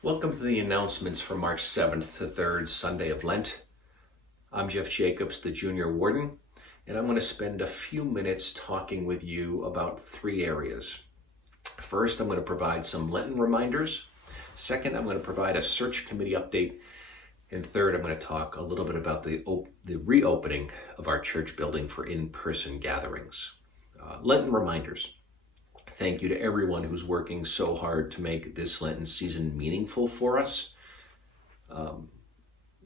Welcome to the announcements for March 7th, the third Sunday of Lent. I'm Jeff Jacobs, the Junior Warden, and I'm going to spend a few minutes talking with you about three areas. First, I'm going to provide some Lenten reminders. Second, I'm going to provide a search committee update. And third, I'm going to talk a little bit about the reopening of our church building for in-person gatherings. Lenten reminders. Thank you to everyone who's working so hard to make this Lenten season meaningful for us.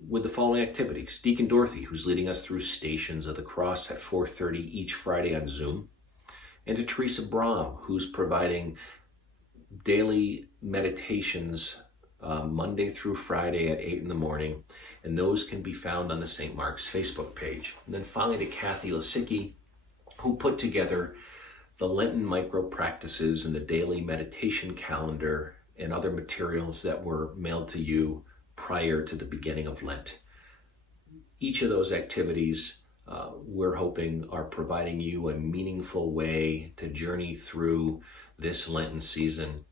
With the following activities: Deacon Dorothy, who's leading us through Stations of the Cross at 4:30 each Friday on Zoom. And to Teresa Brahm, who's providing daily meditations Monday through Friday at 8 in the morning. And those can be found on the St. Mark's Facebook page. And then finally to Kathy Lasicki, who put together the Lenten micro practices and the daily meditation calendar and other materials that were mailed to you prior to the beginning of Lent. Each of those activities we're hoping are providing you a meaningful way to journey through this Lenten season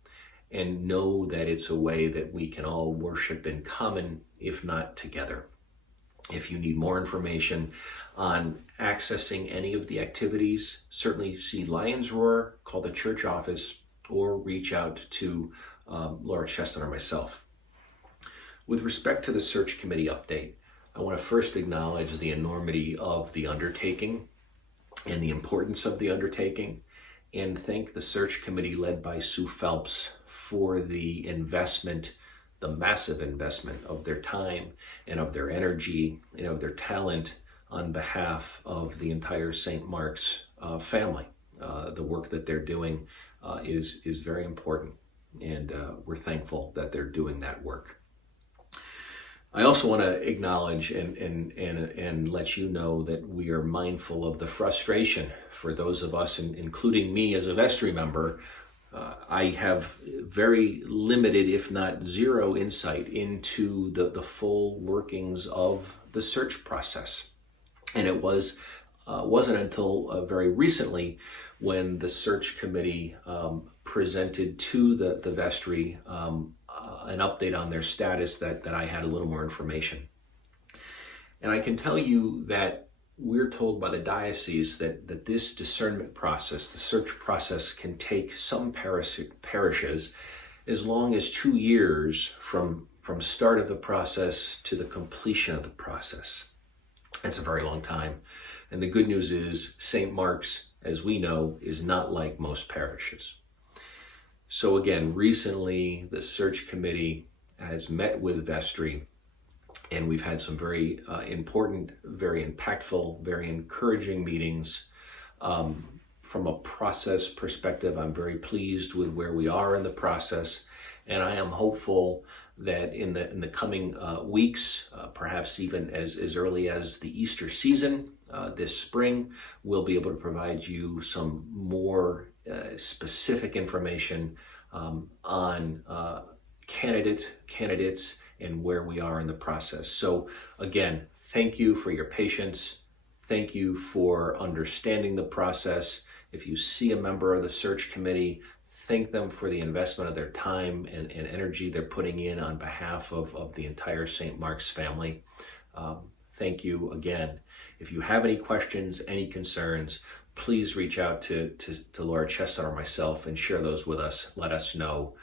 and know that it's a way that we can all worship in common, if not together. If you need more information on accessing any of the activities, certainly see Lion's Roar, call the church office, or reach out to Laura Cheston or myself. With respect to the search committee update, I want to first acknowledge the enormity of the undertaking and the importance of the undertaking, and thank the search committee led by Sue Phelps for the investment, the massive investment of their time and of their energy and of their talent on behalf of the entire St. Mark's family. The work that they're doing is very important, and we're thankful that they're doing that work. I also want to acknowledge and let you know that we are mindful of the frustration for those of us, including me as a vestry member. I have very limited, if not zero, insight into the full workings of the search process. And it wasn't until very recently when the search committee presented to the vestry an update on their status that I had a little more information. And I can tell you that we're told by the diocese that this discernment process, the search process, can take some parishes as long as 2 years from start of the process to the completion of the process. That's a very long time. And the good news is St. Mark's, as we know, is not like most parishes. So again, recently the search committee has met with vestry, and we've had some very important, very impactful, very encouraging meetings. From a process perspective, I'm very pleased with where we are in the process, and I am hopeful that in the coming weeks, perhaps even as early as the Easter season this spring, we'll be able to provide you some more specific information on candidates and where we are in the process. So again, thank you for your patience. Thank you for understanding the process. If you see a member of the search committee, thank them for the investment of their time and energy they're putting in on behalf of the entire St. Mark's family. Thank you again. If you have any questions, any concerns, please reach out to Laura Cheston or myself and share those with us. Let us know.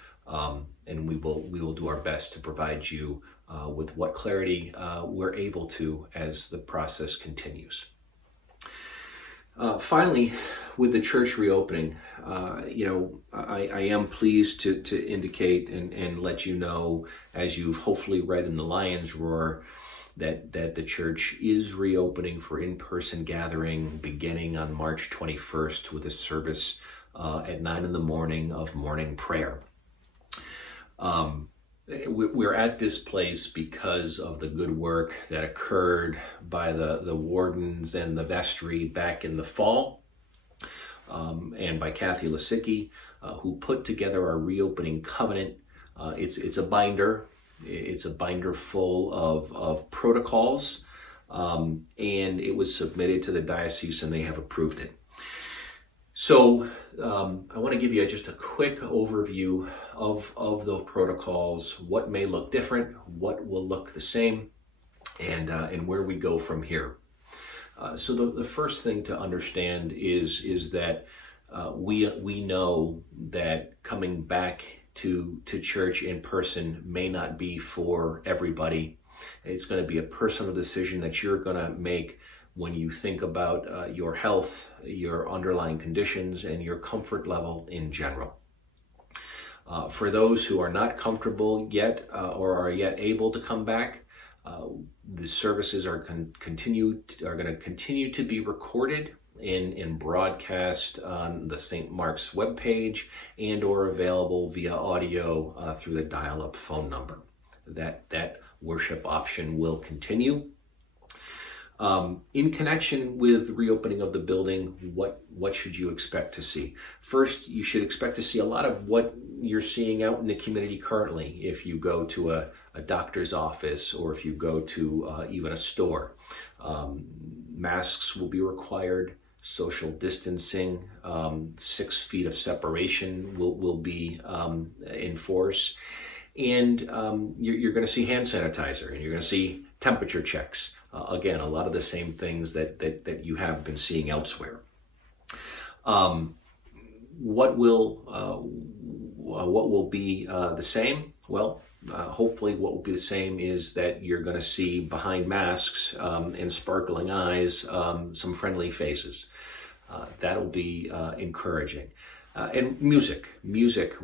And we will do our best to provide you with what clarity we're able to as the process continues. Finally, with the church reopening, I am pleased to indicate and let you know, as you've hopefully read in the Lion's Roar, that the church is reopening for in-person gathering beginning on March 21st with a service at 9 in the morning of morning prayer. We're at this place because of the good work that occurred by the wardens and the vestry back in the fall, and by Kathy Lasicki, who put together our reopening covenant. It's a binder. It's a binder full of protocols, and it was submitted to the diocese and they have approved it. So I want to give you just a quick overview of the protocols, what may look different, what will look the same, and where we go from here. So the first thing to understand is that we know that coming back to church in person may not be for everybody. It's going to be a personal decision that you're going to make when you think about your health, your underlying conditions, and your comfort level in general. For those who are not comfortable yet or are yet able to come back, the services are going to continue to be recorded in broadcast on the St. Mark's webpage and or available via audio through the dial-up phone number. That worship option will continue. In connection with reopening of the building, what should you expect to see? First, you should expect to see a lot of what you're seeing out in the community currently. If you go to a doctor's office or if you go to even a store, masks will be required. Social distancing, 6 feet of separation will be in force. And you're going to see hand sanitizer, and you're going to see temperature checks. Again, a lot of the same things that you have been seeing elsewhere. What will be the same? Well, hopefully what will be the same is that you're going to see behind masks and sparkling eyes some friendly faces. That'll be encouraging. And music,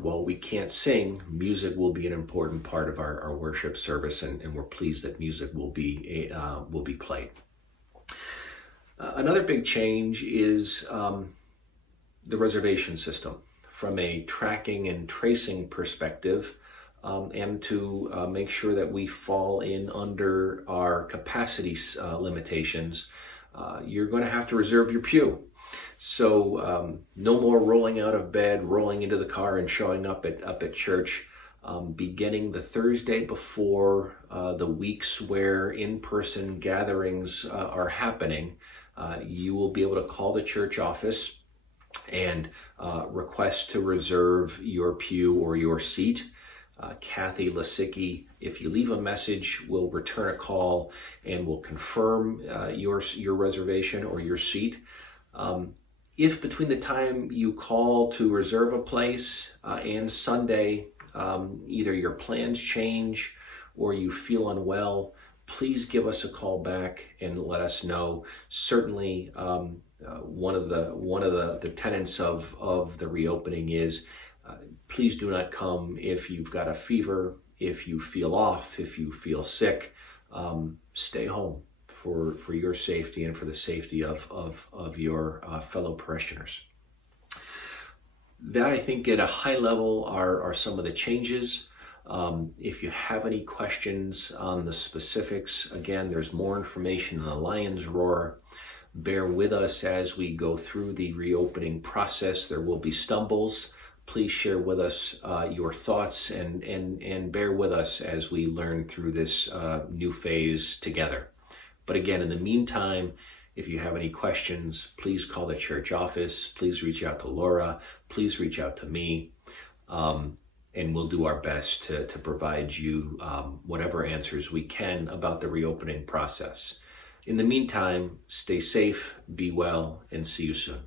while we can't sing, music will be an important part of our worship service, and we're pleased that music will be played. Another big change is the reservation system from a tracking and tracing perspective, and to make sure that we fall in under our capacity limitations. You're going to have to reserve your pew. So no more rolling out of bed, rolling into the car, and showing up at church. Beginning the Thursday before the weeks where in-person gatherings are happening, you will be able to call the church office and request to reserve your pew or your seat. Kathy Lasicki, if you leave a message, will return a call and will confirm your reservation or your seat. If between the time you call to reserve a place and Sunday, either your plans change or you feel unwell, please give us a call back and let us know. Certainly, one of the tenets of the reopening is please do not come if you've got a fever, if you feel off, if you feel sick. Stay home for your safety and for the safety of your fellow parishioners. That, I think, at a high level are some of the changes. If you have any questions on the specifics, again, there's more information in the Lion's Roar. Bear with us as we go through the reopening process. There will be stumbles. Please share with us your thoughts and bear with us as we learn through this new phase together. But again, in the meantime, if you have any questions, please call the church office. Please reach out to Laura. Please reach out to me. And we'll do our best to provide you whatever answers we can about the reopening process. In the meantime, stay safe, be well, and see you soon.